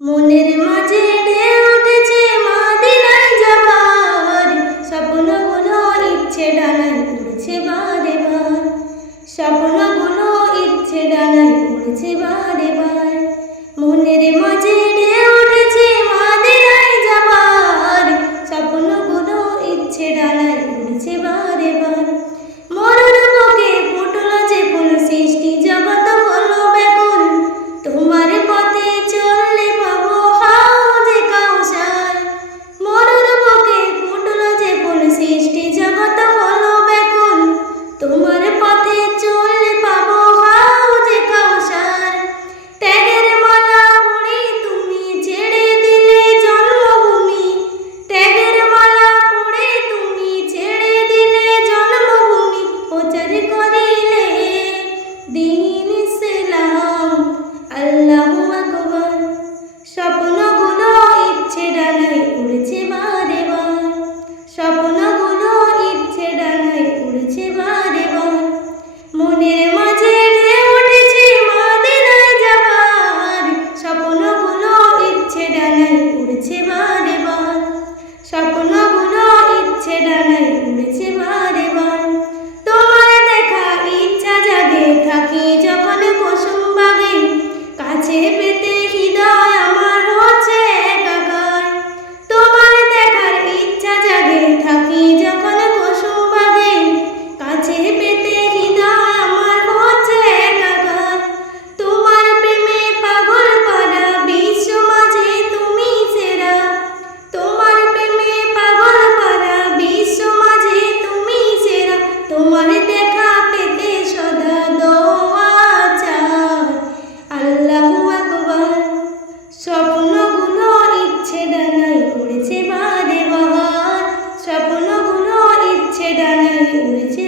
মনের মাঝে ঢেউ উঠেছে মদিনায় যাবার, স্বপ্নগুলো ইচ্ছে ডানায় উড়ছে বারে বার, স্বপ্নগুলো ইচ্ছে ডানায় উড়ছে বারে বার। মনের মাঝে ঢেউ উঠেছে মদিনায় যাবার, স্বপ্নগুলো ইচ্ছে ডানায় উড়ছে বারে বার। মরুর বুকে ফুটল যে ফুল, সৃষ্টি জগৎ হলো ব্যাকুল, তোমার পথে চললে পাবো হাউজে কাউসার। মরুর বুকে ফুটল যে ফুল, সৃষ্টি জগৎ হলো ব্যাকুল, তোমার পথে চললে পাবো হাউজে কাউসার। ত্যাগের মালা পরে তুমি ছেড়ে দিলে জন্মভূমি, ত্যাগের মালা পরে তুমি ছেড়ে দিলে জন্মভূমি, প্রচার করিলে দ্বীন ইসলাম। আল্লাহু আকবার। স্বপ্নগুলো ইচ্ছে ডানায় উড়ছে বারে বার, স্বপ্নগুলো ইচ্ছে ডানায় উড়ছে বারে বার। মনের মাঝে ঢেউ উঠেছে মদিনায় যাবার, স্বপ্নগুলো ইচ্ছে ডানায় উড়ছে বারে বার, স্বপ্নগুলো ইচ্ছে ডানায় উড়ছে বারে বার। তোমার দেখা ইচ্ছা জাগে, থাকি যখন কুসুম বাগে, কাছে পেতে হৃদয় আমার হচ্ছে একাকার। তোমার দেখার ইচ্ছা জাগে, থাকি যখন কুসুম বাগে, কাছে পেতে হৃদয় আমার হচ্ছে একাকার। তোমার প্রেমে পাগল পারা, বিশ্ব মাঝে তুমি সেরা, তোমার প্রেমে পাগল পারা, বিশ্ব মাঝে তুমি সেরা। তোমার দেখা পেতে সদা দোয়া চাই। আল্লাহু আকবার। স্বপ্নগুলো ইচ্ছে ডানায় উড়ছে বারে বার, স্বপ্নগুলো ইচ্ছে ডানায় উড়ছে